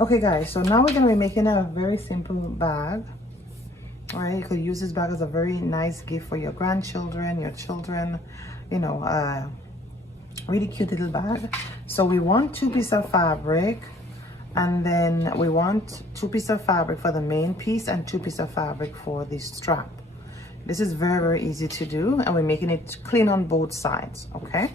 Okay guys, so now we're going to be making a very simple bag. All right, you could use this bag as a very nice gift for your grandchildren, your children, you know, really cute little bag. So we want 2 pieces of fabric, and then we want 2 pieces of fabric for the main piece and 2 pieces of fabric for the strap. This is very, very easy to do, and we're making it clean on both sides, okay?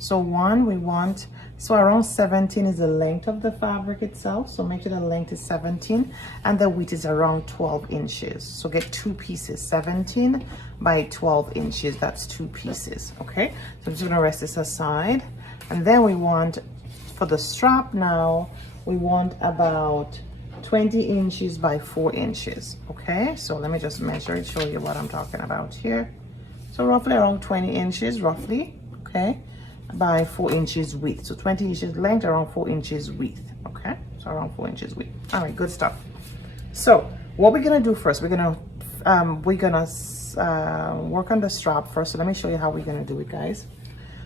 So we want, so around 17 is the length of the fabric itself. So make sure the length is 17 and the width is around 12 inches. So get 2 pieces, 17 by 12 inches. That's 2 pieces, okay? So I'm just gonna rest this aside. And then we want, for the strap now, we want about 20 inches by 4 inches, okay? So let me just measure it, show you what I'm talking about here. So roughly around 20 inches, roughly, okay? By 4 inches width. So 20 inches length, around 4 inches width, okay? So around 4 inches width. All right, good stuff. So what we're gonna do first, we're gonna work on the strap first. So let me show you how we're gonna do it, guys.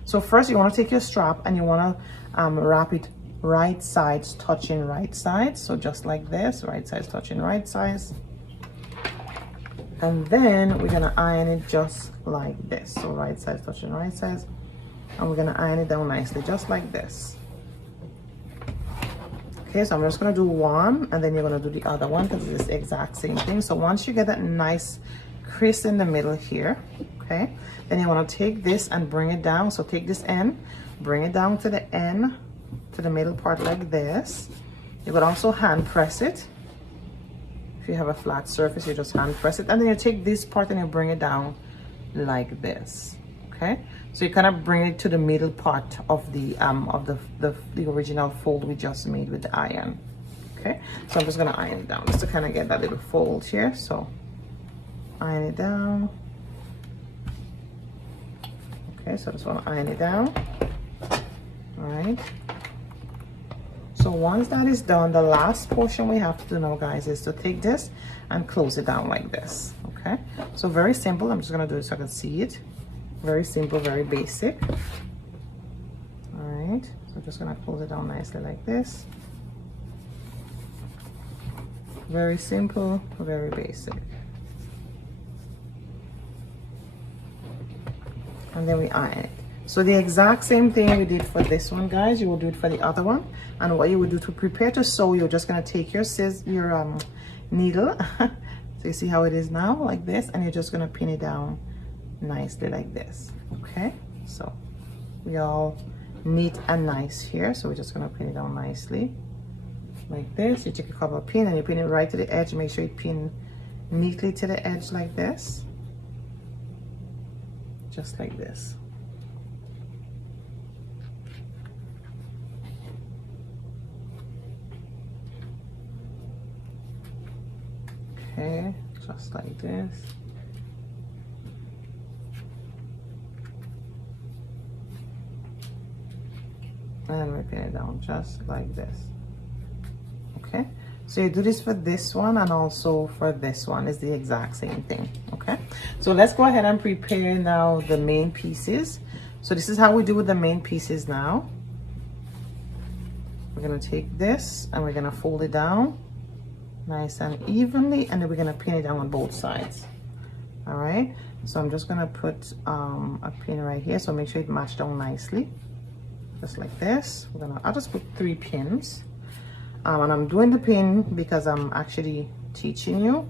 So first you wanna take your strap and you wanna wrap it right sides touching right sides. So just like this, right sides touching right sides. And then we're gonna iron it just like this. So right sides touching right sides. And we're gonna iron it down nicely, just like this. Okay, so I'm just gonna do one, and then you're gonna do the other one because it's the exact same thing. So once you get that nice crease in the middle here, okay, then you wanna take this and bring it down. So take this end, bring it down to the end, to the middle part like this. You could also hand press it. If you have a flat surface, you just hand press it. And then you take this part and you bring it down like this. Okay, so you kind of bring it to the middle part of the original fold we just made with the iron. Okay, so I'm just gonna iron it down just to kind of get that little fold here. So iron it down. Okay, so I just want to iron it down. All right. So once that is done, the last portion we have to do now, guys, is to take this and close it down like this. Okay, so very simple. I'm just gonna do it so I can see it. Very simple, very basic. All right, so I'm just gonna close it down nicely like this. Very simple, very basic. And then we iron it. So the exact same thing we did for this one, guys, you will do it for the other one. And what you would do to prepare to sew, you're just gonna take your needle. So you see how it is now, like this, and you're just gonna pin it down nicely like this. Okay, so we all neat and nice here. So we're just gonna pin it down nicely like this. You take a couple of pins and you pin it right to the edge. Make sure you pin neatly to the edge like this, just like this. Okay, just like this. And we pin it down just like this. Okay, so you do this for this one and also for this one. It's the exact same thing. Okay, so let's go ahead and prepare now the main pieces. So this is how we do with the main pieces now. We're gonna take this and we're gonna fold it down nice and evenly, and then we're gonna pin it down on both sides. All right, so I'm just gonna put a pin right here, so make sure it matches down nicely. Just like this. I'll just put 3 pins. And I'm doing the pin because I'm actually teaching you.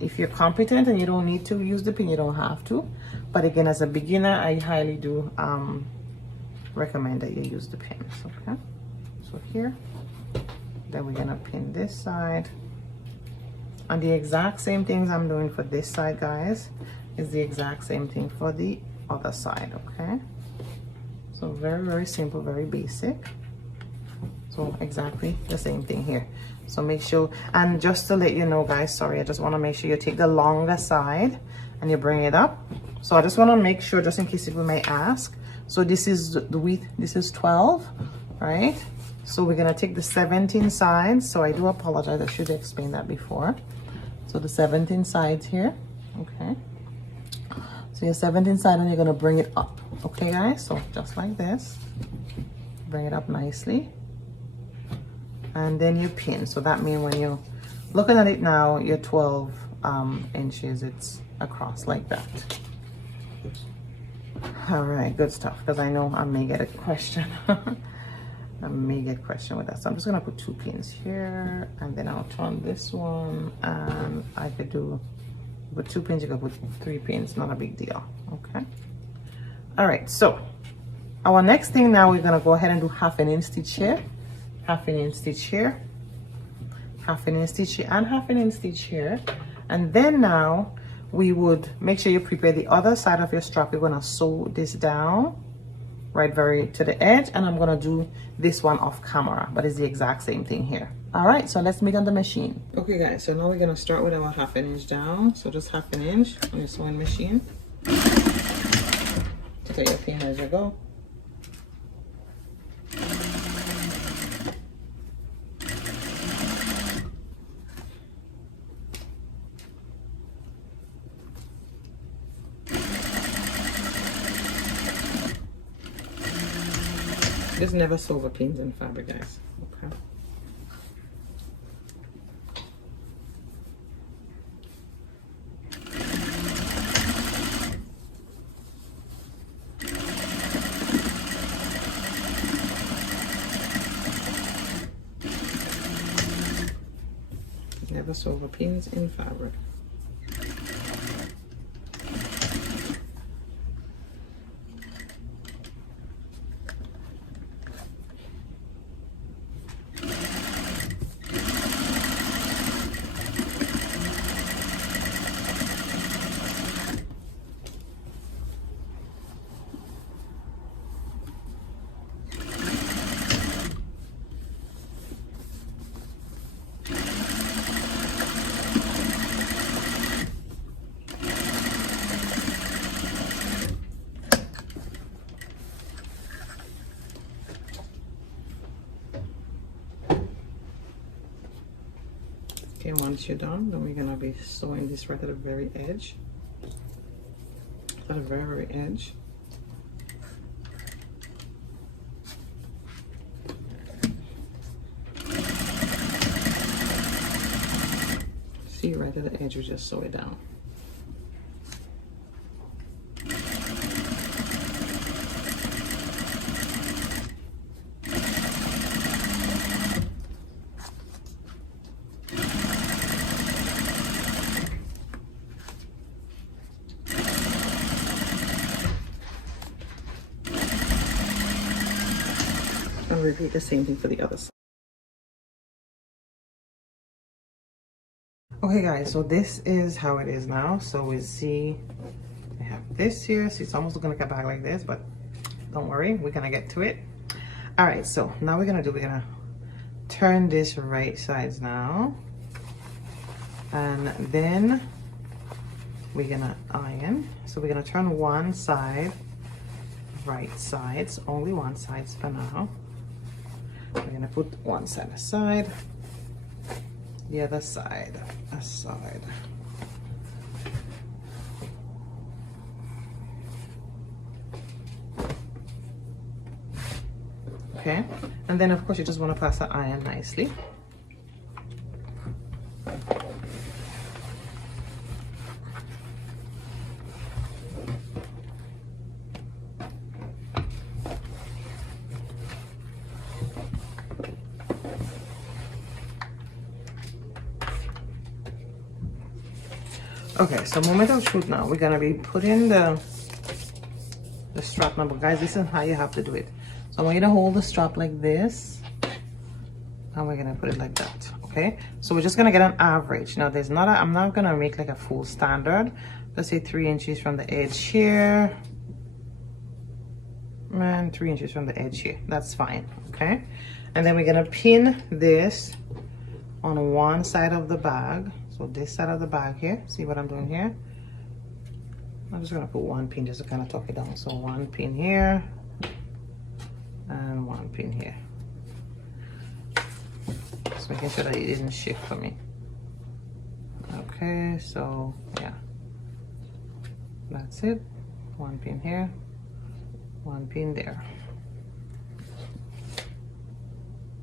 If you're competent and you don't need to use the pin, you don't have to. But again, as a beginner, I highly do recommend that you use the pins, okay? So here, then we're gonna pin this side. And the exact same things I'm doing for this side, guys, is the exact same thing for the other side, okay? So very, very simple, very basic. So exactly the same thing here. So make sure, and just to let you know, guys, sorry, I just want to make sure you take the longer side and you bring it up. So I just want to make sure, just in case people may ask. So this is the width, this is 12, right? So we're gonna take the 17 sides. So I do apologize, I should have explained that before. So the 17 sides here, okay? So your 17 side, and you're gonna bring it up. Okay, guys, so just like this. Bring it up nicely. and then you pin. So that means when you're looking at it now, your 12 inches, it's across like that. All right, good stuff, because I know I may get a question. I may get a question with that. So I'm just gonna put 2 pins here, and then I'll turn this one, and I could do with 2 pins, you could put 3 pins, not a big deal. Okay. All right, so our next thing now, we're gonna go ahead and do half an inch stitch here, half an inch stitch here, half an inch stitch here, and half an inch stitch here. And then now we would make sure you prepare the other side of your strap. You're gonna sew this down right very to the edge, and I'm gonna do this one off camera, but it's the exact same thing here. All right, so let's make on the machine. Okay guys, so now we're gonna start with our half an inch down. So just half an inch on your sewing machine. Take your pin as you go. Just never sew over pins in fabric, guys. Okay. Never sew over pins in fabric. Okay, once you're done, then we're gonna be sewing this right at the very edge. At the very, very edge. See, right at the edge, we just sew it down. And repeat the same thing for the other side. Okay guys, so this is how it is now. So we see I have this here. See, it's almost looking like a bag like this, but don't worry, we're gonna get to it. All right, so now we're gonna turn this right sides now, and then we're gonna iron. So we're gonna turn one side right sides, only one side for now. We're gonna put one side aside, the other side aside. Okay, and then of course you just want to pass the iron nicely. Okay, so moment of truth now. We're gonna be putting the strap number. Guys, this is how you have to do it. So I want you to hold the strap like this, and we're gonna put it like that. Okay, so we're just gonna get an average. Now there's not I'm not gonna make like a full standard. Let's say 3 inches from the edge here, and 3 inches from the edge here. That's fine. Okay, and then we're gonna pin this on one side of the bag. So this side of the bag here, see what I'm doing here? I'm just gonna put one pin just to kind of tuck it down. So one pin here and one pin here. Just making sure that it didn't shift for me. Okay, so yeah, that's it. One pin here, one pin there.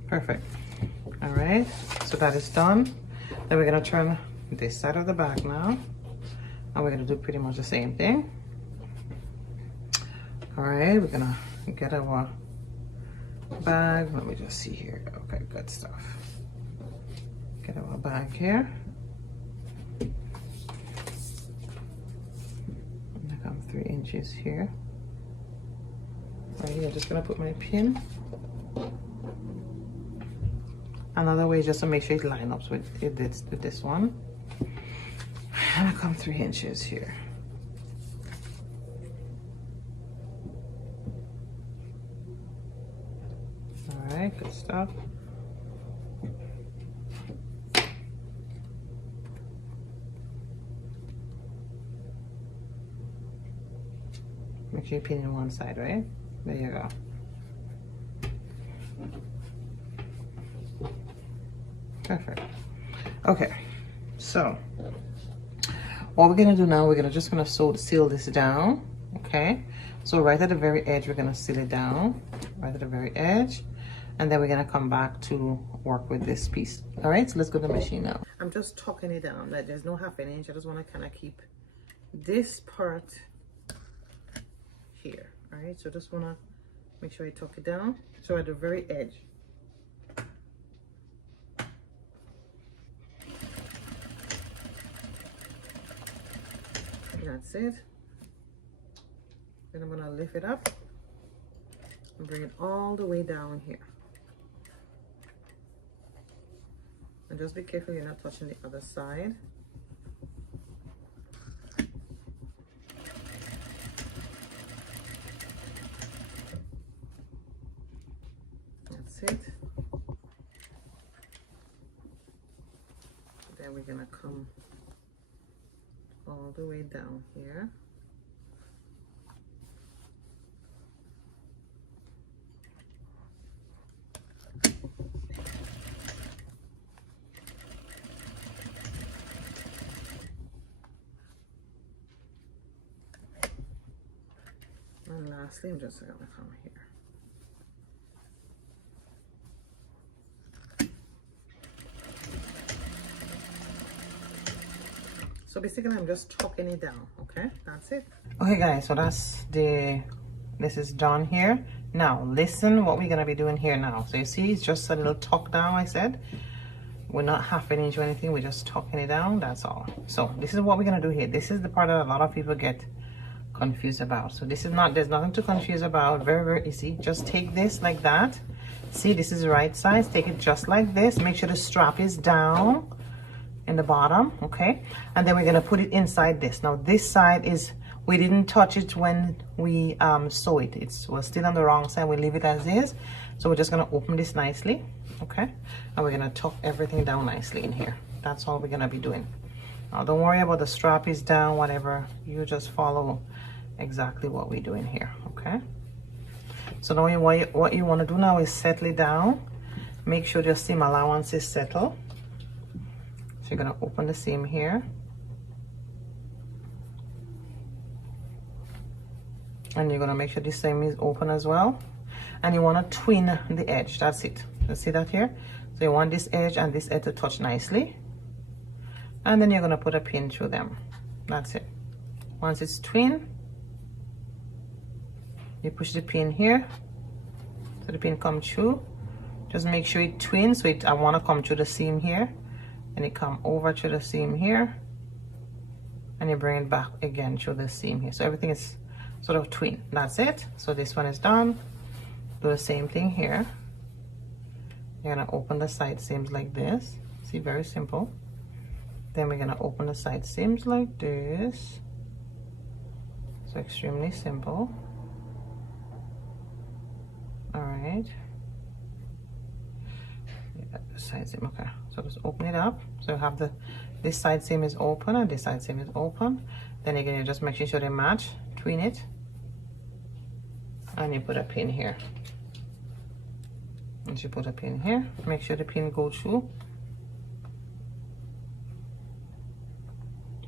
Perfect. All right, so that is done. Then we're gonna turn this side of the bag now, and we're gonna do pretty much the same thing. All right, we're gonna get our bag. Let me just see here. Okay, good stuff. Get our bag here. And I come 3 inches here. Right here, just gonna put my pin. Another way just to make sure it lines up with this one. And I come 3 inches here. All right, good stuff. Make sure you pin in one side, right? There you go. Perfect. Okay, so what we're gonna do now, we're just gonna seal this down. Okay, so right at the very edge, we're gonna seal it down, right at the very edge, and then we're gonna come back to work with this piece. All right, so let's go to the machine now. I'm just tucking it down. Like there's no 1/2 inch. I just want to kind of keep this part here. All right, so just want to make sure I tuck it down. So at the very edge. That's it. Then I'm gonna lift it up and bring it all the way down here. And just be careful you're not touching the other side. That's it. Then we're gonna come all the way down here. And lastly, I'm just gonna come here. So basically I'm just tucking it down. Okay, that's it. Okay guys, so this is done here. Now listen what we're gonna be doing here now. So you see it's just a little tuck down. I said we're not 1/2 inch or anything, we're just tucking it down, that's all. So this is what we're gonna do here. This is the part that a lot of people get confused about. So this is not, there's nothing to confuse about. Very, very easy. Just take this like that. See, this is the right size. Take it just like this. Make sure the strap is down in the bottom, okay? And then we're gonna put it inside this. Now this side is, we didn't touch it when we sew it. It was still on the wrong side. We leave it as is. So we're just gonna open this nicely, okay? And we're gonna tuck everything down nicely in here. That's all we're gonna be doing. Now don't worry about the strap is down, whatever. You just follow exactly what we're doing here, okay? So now what you wanna do now is settle it down. Make sure your seam allowance is settled. You're gonna open the seam here. And you're gonna make sure the seam is open as well. And you wanna twin the edge, that's it. You see that here? So you want this edge and this edge to touch nicely. And then you're gonna put a pin through them. That's it. Once it's twin, you push the pin here. So the pin comes through. Just make sure it twins, so I wanna come through the seam here. And it come over to the seam here, and you bring it back again through the seam here. So everything is sort of twin. That's it. So this one is done. Do the same thing here. You're gonna open the side seams like this. See, very simple. Then we're gonna open the side seams like this. So extremely simple. All right. Side seam, okay. So just open it up. So you have this side seam is open and this side seam is open. Then again, you just make sure they match, tween it, and you put a pin here. And you put a pin here. Make sure the pin goes through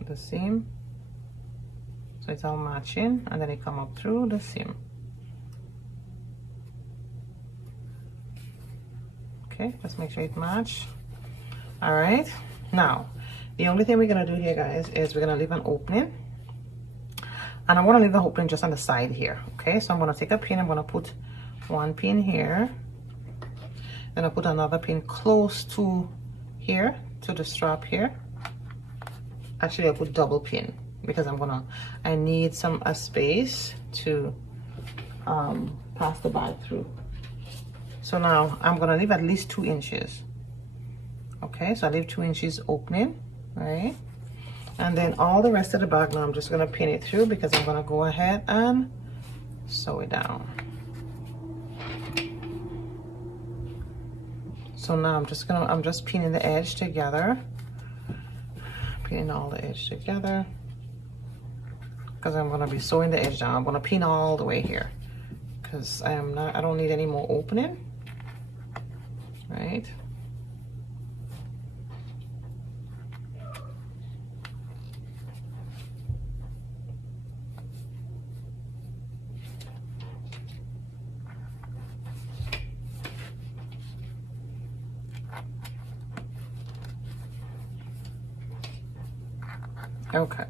the seam, so it's all matching, and then it come up through the seam. Okay, let's make sure it match. All right, now the only thing we're gonna do here, guys, is we're gonna leave an opening, and I want to leave the opening just on the side here. Okay, so I'm gonna take a pin, I'm gonna put one pin here, then I'll put another pin close to here, to the strap here. Actually, I'll put double pin because I need a space to pass the bag through. So now I'm gonna leave at least 2 inches. Okay, so I leave 2 inches opening, right? And then all the rest of the bag now I'm just gonna pin it through because I'm gonna go ahead and sew it down. So now I'm just pinning the edge together, pinning all the edge together, because I'm gonna be sewing the edge down. I'm gonna pin all the way here because I don't need any more opening, right? Okay,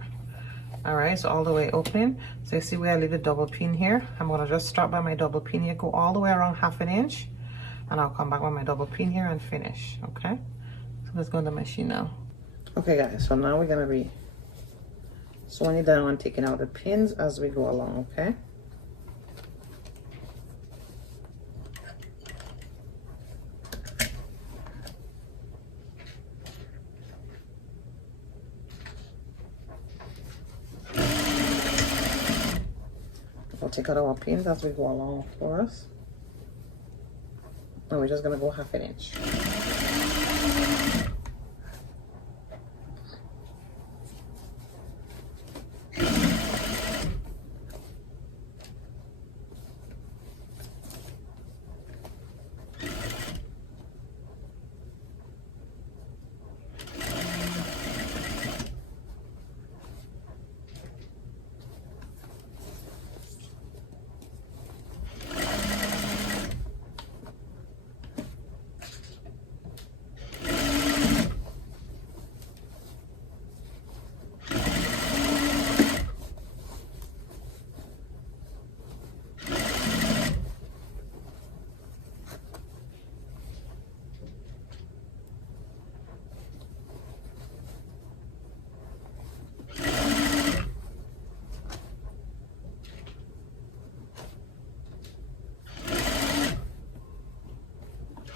all right, so all the way open. So you see where I leave the double pin here? I'm gonna just start by my double pin here, go all the way around 1/2 inch, and I'll come back with my double pin here and finish. Okay, so let's go to the machine now. Okay guys, so now we're gonna be sewing it down and taking out the pins as we go along. Okay, we'll take out our pins as we go along for us, and we're just gonna go 1/2 inch.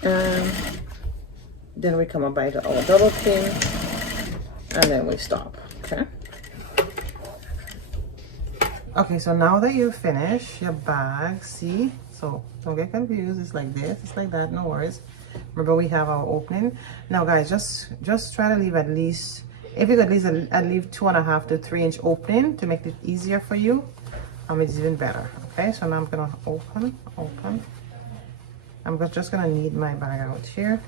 And then we come up by our double pin, and then we stop. Okay. Okay, so now that you finish your bag, see, so don't get confused. It's like this, it's like that, no worries. Remember, we have our opening. Now guys, just try to leave at least, if you could at least 2.5 to 3 inch opening to make it easier for you, it's even better. Okay, so now I'm gonna open. I'm just gonna knead my bag out here.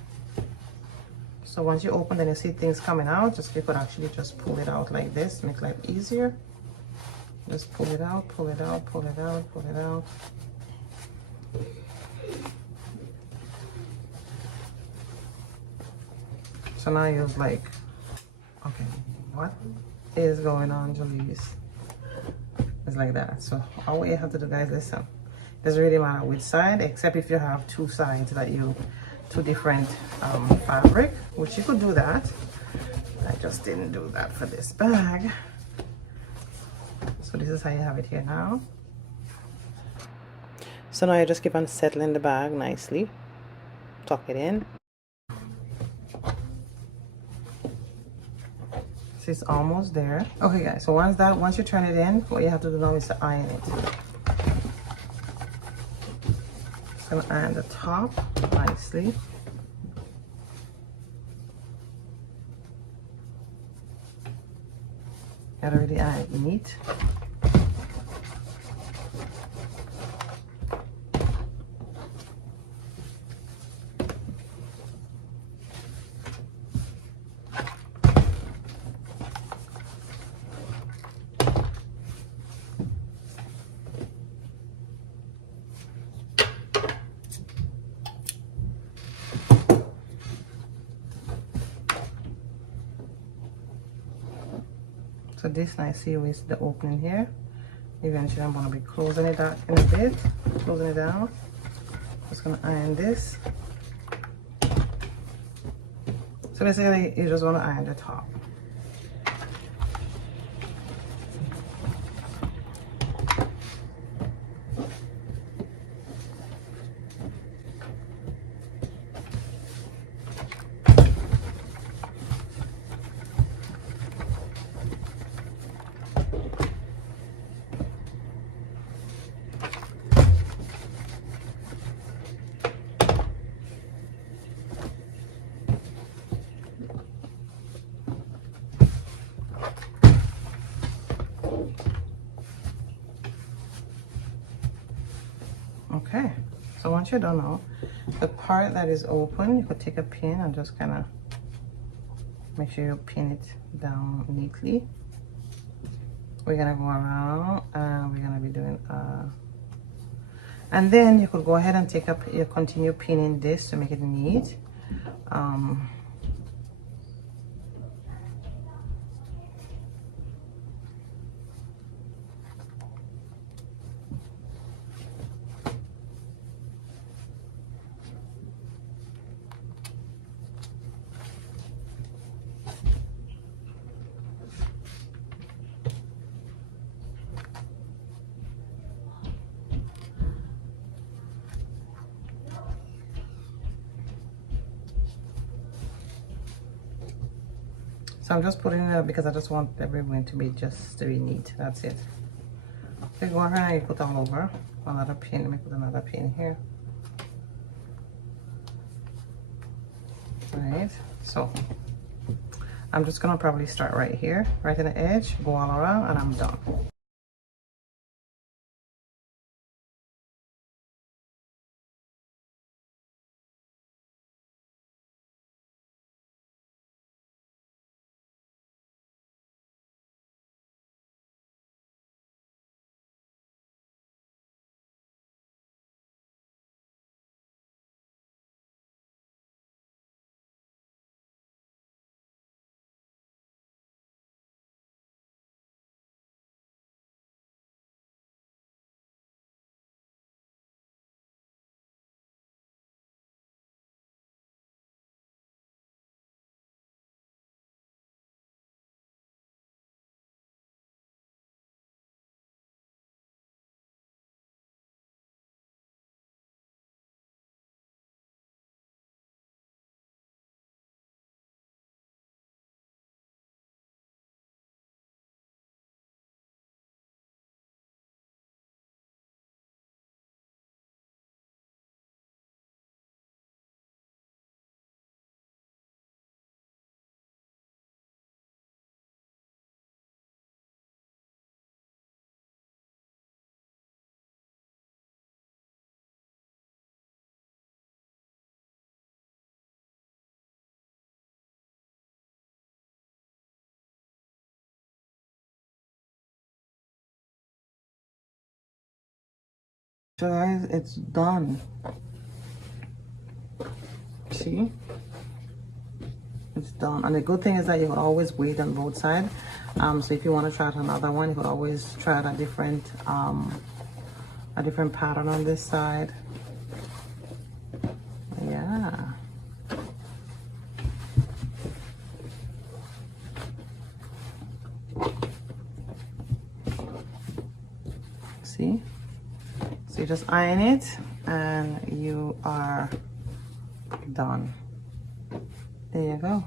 So once you open, then you see things coming out. You could actually just pull it out like this, make life easier. Just pull it out, pull it out, pull it out, pull it out. So now you're like, okay, what is going on, Gellis? It's like that. So all you have to do, guys, listen. Doesn't really matter which side, except if you have 2 sides that two different fabric, which you could do that. I just didn't do that for this bag. So this is how you have it here now. So now you just keep on settling the bag nicely. Tuck it in. See, it's almost there. Okay guys, so once you turn it in, what you have to do now is to iron it. Gonna iron the top nicely. Gotta really iron it neat. So this, I see you see the opening here. Eventually I'm going to be closing it out in a bit, closing it down. Just going to iron this. So basically you just want to iron the top. Okay, so once you're done now, the part that is open, you could take a pin and just kind of make sure you pin it down neatly. We're gonna go around and we're gonna be doing and then you could go ahead and take up you continue pinning this to make it neat. So I'm just putting it up because I just want everyone to be neat. That's it. So you go ahead and you put all over another pin. Let me put another pin here. Right. So I'm just gonna probably start right here, right in the edge, go all around, and I'm done. So guys, it's done. See? It's done. And the good thing is that you can always wait on both sides. So if you want to try out another one, you could always try out a different pattern on this side. Yeah. See? So you just iron it and you are done. There you go.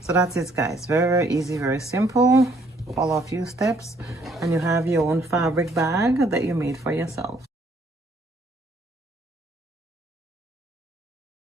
So that's it, guys. Very, very easy, very simple. Follow a few steps and you have your own fabric bag that you made for yourself.